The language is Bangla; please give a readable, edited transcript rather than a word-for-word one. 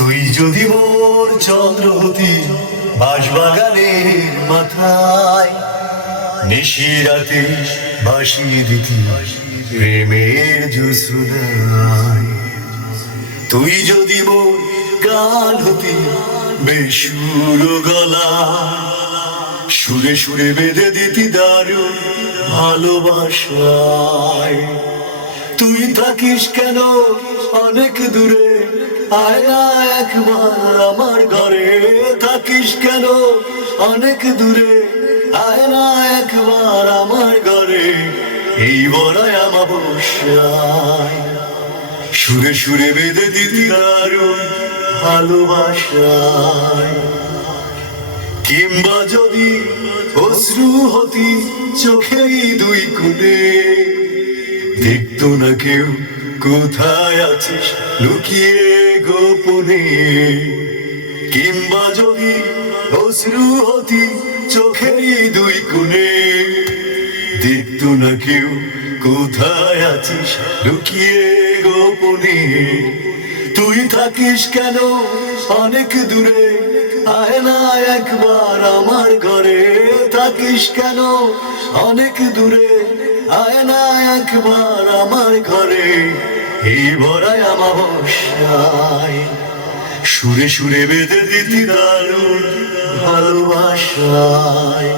তুই যদি মোর চন্দ্র হতি বাঁশবাগানের মাথায়, নিশিরাতে ভাসিয়ে দিতি প্রেমের জোছনায়। তুই যদি মোর গান হতি বেসুর গলা, সুরে সুরে বেঁধে দিতি দারুণ ভালোবাসায়। তুই থাকিস কেন অনেক দূরে, আয় না একবার আমার ঘরে। থাকিস কেন অনেক দূরে, আয় না একবার আমার ঘরে। এই বড়ায় আমাবস্যায় সুরে সুরে বেঁধে দিতি দারুণ ভালোবাসায়। কিংবা যদি অশ্রু হতি চোখেই দুই কোণে, দেখতো না কেউ কোথায় আছিস লুকিয়ে গোপনে। কিংবা যদি অশ্রু হতি চোখেরই দুই কোণে, দেখতো না কেউ কোথায় আছিস লুকিয়ে গোপনে। তুই থাকিস কেন অনেক দূরে, আয় না একবার আমার ঘরে। থাকিস কেন অনেক দূরে, আয় না একবার আমার ঘরে। এই ভরায় আমাবস্যায় সুরে সুরে বেঁধে দিতি দারুণ ভালোবাসায়।